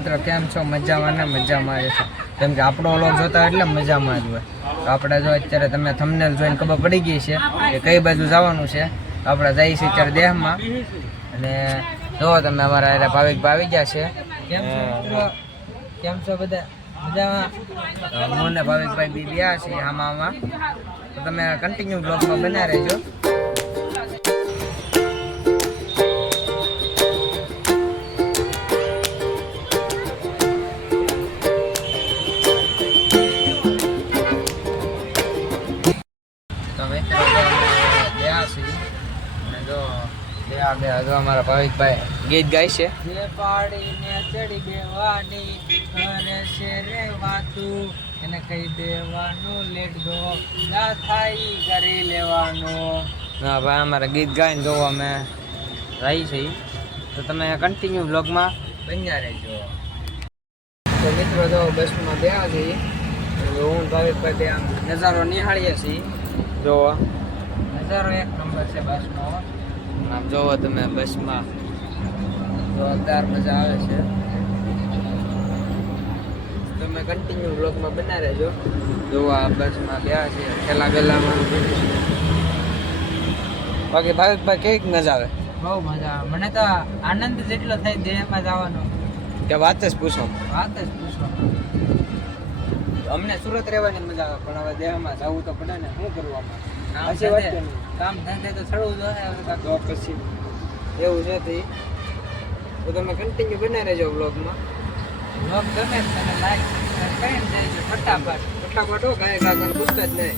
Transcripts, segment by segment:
મિત્રો કેમ છો? મજામાં ને મજામાં છે. કેમ કે આપણો વ્લોગ જોતા એટલે મજામાં જ હોય. તો આપણે જો અત્યારે તમે થંબનેલ જોઈને ખબર પડી ગઈ છે કે કઈ બાજુ જવાનું છે. આપણે જઈએ છીએ અત્યારે દેહમાં અને જો તમે અમારા ભાવિકભાઈ આવી ગયા છે. કેમ છો મિત્રો? કેમ છો બધા? મજામાં? હું ને ભાવિકભાઈ બી ગયા છીએ આમાં. તો તમે કન્ટિન્યુ બ્લોગમાં બના રહેજો. અમારા ભાવિકભાઈ ગીત ગાય છે. જે પાડીને ચડી દેવાની કરે છે રે વાતું એને કહી દેવાનું લેટ ગો ના થાય કરી લેવાનું. ના ભાઈ અમારા ગીત ગાઈને જો અમે રહી છે. તો તમે કન્ટિન્યુ બ્લોગમાં બન્યા રહેજો. તો મિત્રો જો બસમાં ગયા છીએ. હું ભાવિકભાઈ બે આમ નજારો નિહાળીએ છીએ. જો નજારો એક નંબર છે બસનો. આમ જોવો તમે બસમાં જોરદાર મજા આવે છે. તમે કન્ટિન્યુ બ્લોગમાં બના રહેજો. જોવા બસમાં ગયા છે પહેલામાં. બાકી ભાવિકભાઈ કેવીક મજા આવે? બહુ મજા આવે. મને તો આનંદ જેટલો થાય દેહમાં જવાનો કે વાત જ પૂછો. અમને સુરત રહેવાની મજા આવે પણ હવે દેહમાં જવું તો પડે ને. શું કરવું આમાં? કામ ધંધે તો છડવું જોઈએ તો પછી એવું છે. તો તમે કન્ટિન્યુ બના રહેજો બ્લોગમાં. બ્લોગ ગમે તમે લાઈક કરીને દેજો ફટાફટ હો. ગાય કાકાને પૂછતા જ નહીં.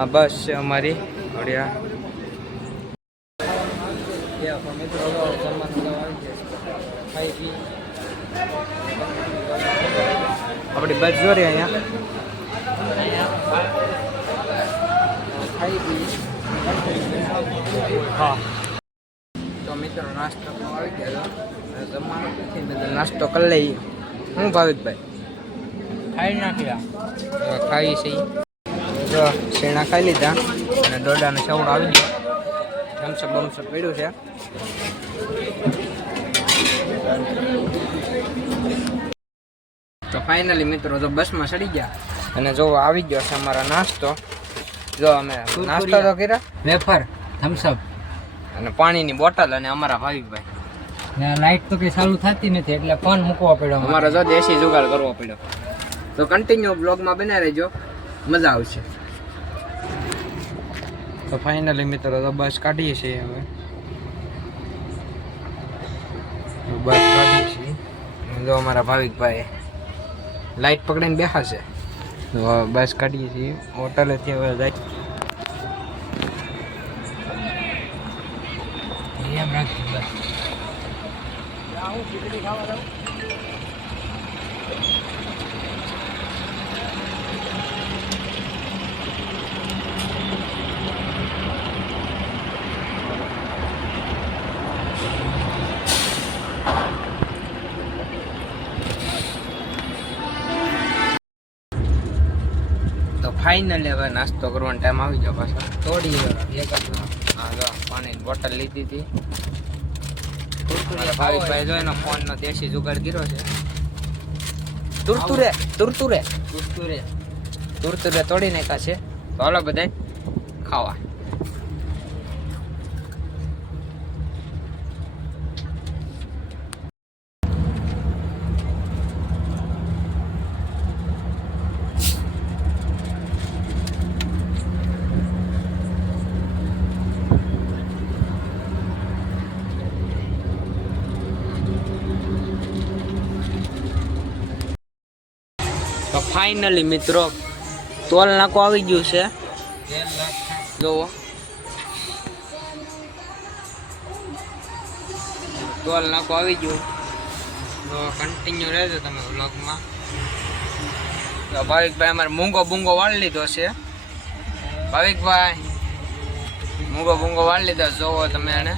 આ બસ છે અમારી ઓડિયા. આપણી બસ જો રહી અહીંયા. હા તો મિત્રો નાસ્તો આવી ગયા. જમવાનું નથી બધા નાસ્તો કરી લઈએ. હું ભાવિકભાઈ ખાઈ નાખ્યા. ખાઈ છે જો શેણા ખાઈ લીધા અને દોડાનો સેવડો આવી ગયો. થમ્સઅપ બમસઅપ પડ્યું છે. તો ફાઇનલી મિત્રો જો બસમાં ચડી ગયા અને જો આવી ગયો છે અમારો નાસ્તો. જો અમે નાસ્તો તો કર્યા વેફર થમ્સઅપ અને પાણીની બોટલ અને અમારા ભાવિકભાઈ. લાઈટ તો કઈ ચાલુ થતી નથી એટલે ફોન મૂકવો પડ્યો અમારો. જો દેશી જુગાડ કરવો પડ્યો. તો કન્ટિન્યુ બ્લોગમાં બના રહેજો, મજા આવશે. તો ફાઇનલી મિત્રો તો બસ કાઢીએ છીએ હવે. બસ કાઢીએ છીએ. જો અમારા ભાવિકભાઈ લાઈટ પકડીને બેઠા છે. તો બસ કાઢીએ છીએ હોટલેથી. હવે જાય એમ રાખી બસ. ખીચડી ખાવા જાઉં. ફાઇનલી હવે નાસ્તો કરવાનો ટાઈમ આવી ગયો પાછો. થોડી હા જો પાણીની બોટલ લીધી હતી. મારા ભાવિકભાઈ જો એનો ફોનનો દેશી જુગાડ કર્યો છે. તુરતુરે તોડી નાખ્યા છે. તો હાલો બધાય ખાવા. ફાઇનલી મિત્રો તોલ નાખો આવી ગયું છે. જોવો તોલ નાખો આવી ગયું. તો કન્ટિન્યુ રહેજો તમે વ્લોગમાં. તો ભાવિકભાઈ અમારે મૂંગો બૂંગો વાળી લીધો છે. ભાવિકભાઈ મૂંગો બૂંગો વાળી લીધો જોવો તમે એને.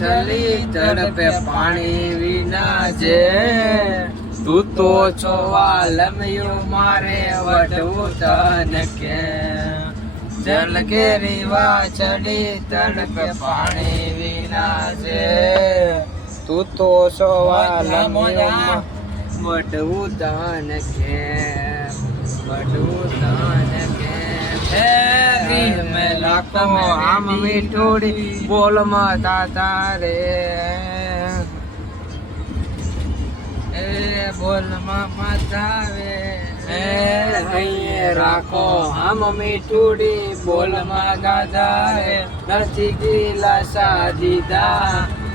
ચલી તડપે પાણી વિના જે તું તો છો વાલમયો મારે વટવું તને કે જલ કેરી વાછડી તડપે પાણી વિના જે તું તો છો વાલમયો વટવું તને કે વટવું તને કે લાખો આમ મીઠોડી બોલમાં તારે બોલમાં માતાવે રાખો આમ મીઠોડી બોલમાં ગાધારે નથી ગીલા સાધીદા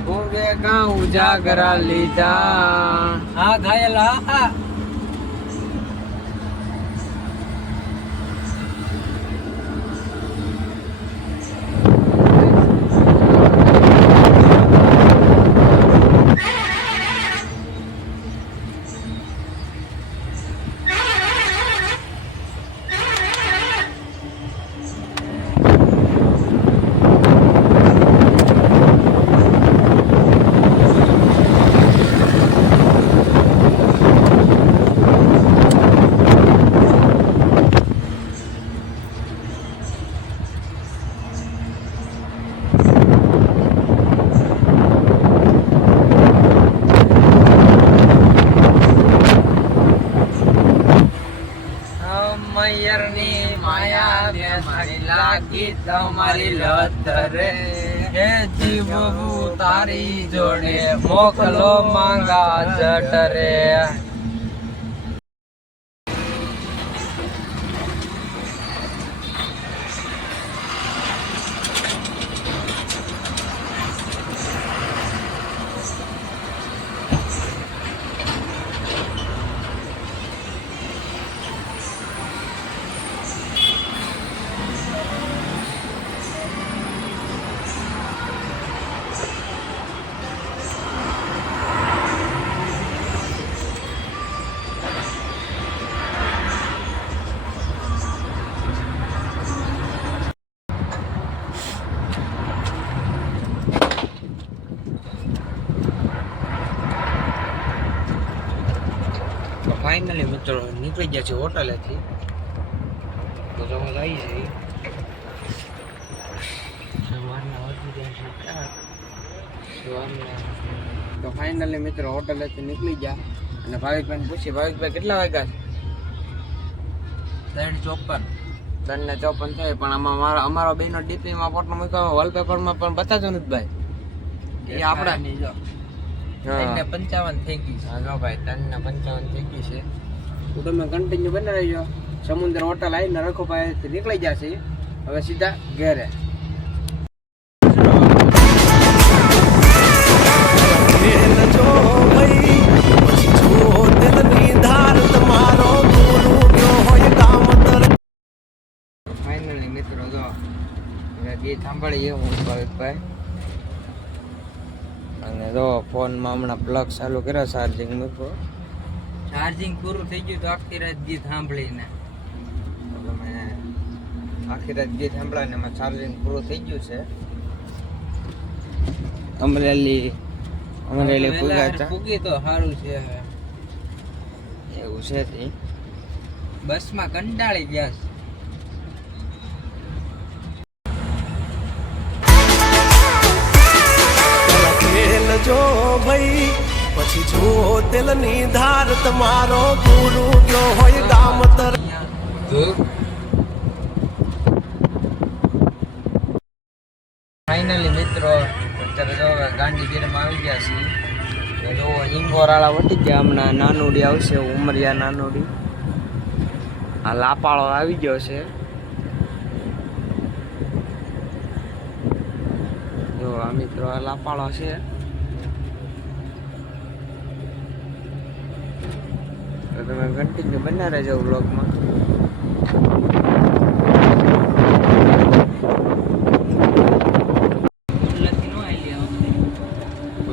ઊંઘે ગાઉં જાગરા લીધા. હા ઘાયલા મયરની માયા બે મારી લાગી તમારી લત રે હે જીવવું તારી જોડે મોકલો માંગા જટ રે. ફાઇનલી મિત્રો નીકળી ગયા છે હોટલેથી. તો જવા જઈએ છીએ સવારના વાગી ગયા છે. તો ફાઇનલી મિત્રો હોટલેથી નીકળી ગયા અને ભાવિકભાઈને પૂછી ભાવિકભાઈ કેટલા વાગ્યા છે? 3:54 થાય પણ આમાં અમારો બેનો ડીપીમાં ફોટો મૂક્યો વોલપેપરમાં પણ બતાવજો નથી ભાઈ. એ આપણા 55 થઈ ગઈ છે. હા ભાઈ 55 થઈ ગઈ છે. તો તમે કન્ટિન્યુ બને રહેજો. સમુદ્ર હોટલ આવીને રખોભાઈ નીકળી જશે હવે સીધા ઘેરે. ફાઇનલી મિત્રો જો ગીત સાંભળીએ હું ભાવિકભાઈ. અને જો ફોનમાં હમણાં પ્લગ ચાલુ કર્યો ચાર્જિંગ મૂકો. ચાર્જિંગ પૂરું થઈ ગયું તો આખી રાત ગીત સાંભળીને તમે આખી રાત ગીત સાંભળીને એમાં ચાર્જિંગ પૂરું થઈ ગયું છે. અમરેલી પૂગી તો સારું છે. એવું છે તે બસમાં કંટાળી ગયા છે. જો ભાઈ પછી જો દિલની ધાર તમારો ગુરુ ગયો હોય ગામ તર. ફાઇનલી મિત્રો અત્યારે જો ગાંધીગીરમાં આવી ગયા છીએ. જો ઇંગોરાળા વટી ગયા. હમણાં નાનુડી આવશે ઉમરિયા નાનુડી. આ લાપાળો આવી ગયો છે. જો આ મિત્રો આ લાપાળો છે. તો તમે કન્ટિન્યુ બના રહેજો વ્લોગમાં.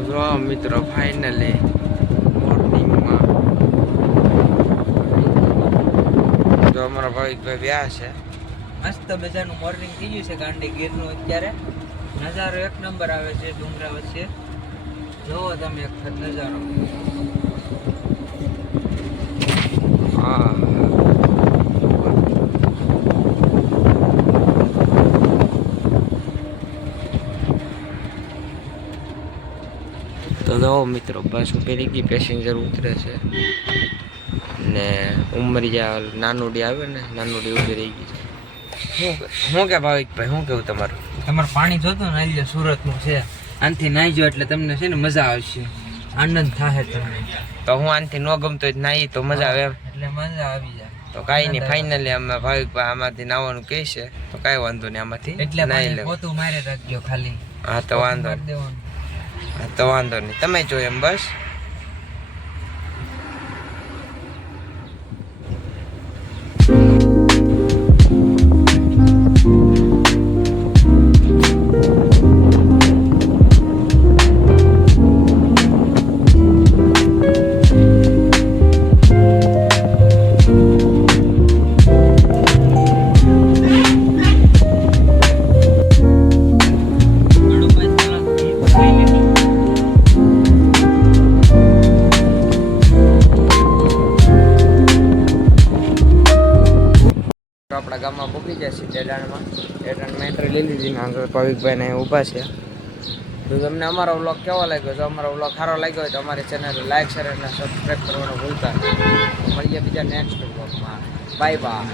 જો મિત્રો ફાઇનલી મોર્નિંગમાં જો અમારા ભાવિકભાઈ વ્યા છે. મસ્ત મજાનું મોર્નિંગ થઈ ગયું છે ગાંડી ગીરનું. અત્યારે નજારો એક નંબર આવે છે ડુંગરા વચ્ચે. જોવો તમે એક વખત નજારો. હા તો જો મિત્રો બસ ઉભી ગઈ, પેસેન્જર ઉતરે છે ને ઉમરિયા નાનુડી આવે ને નાનુડી ઉભી રહી ગઈ છે. શું કે ભાવિકભાઈ શું કેવું તમારું? તમારે પાણી જોતું ને આવી સુરતનું છે. આનથી નાહી જો એટલે તમને છે ને મજા આવશે, આનંદ થાય તમને. તો હું આનથી ન ગમતો હોય નાહી તો મજા આવે એમ, એટલે મજા આવી જાય. તો કાંઈ નહીં, ફાઇનલી અમે ભાવિકભાઈ આમાંથી નાવાનું કહે છે તો કાંઈ વાંધો નહીં, આમાંથી એટલે નાહી લે. પોતું મારે રાખજો ખાલી. હા તો વાંધો નહીં, હા તો વાંધો નહીં, તમે જો એમ બસ. આપણા ગામમાં પૂકી જાય છે ડેડાણમાં. ડેડાણમાં એન્ટ્રી લઈ લીધી ને આગળ ભાવિકભાઈને ઊભા છે. તો તમને અમારો વ્લોગ કેવો લાગ્યો? જો અમારો વ્લોગ સારો લાગ્યો હોય તો અમારી ચેનલ લાઈક શેર અને સબસ્ક્રાઈબ કરવાનું ભૂલતા નહીં. મળીએ બીજા નેક્સ્ટ વ્લોગમાં. Bye bye.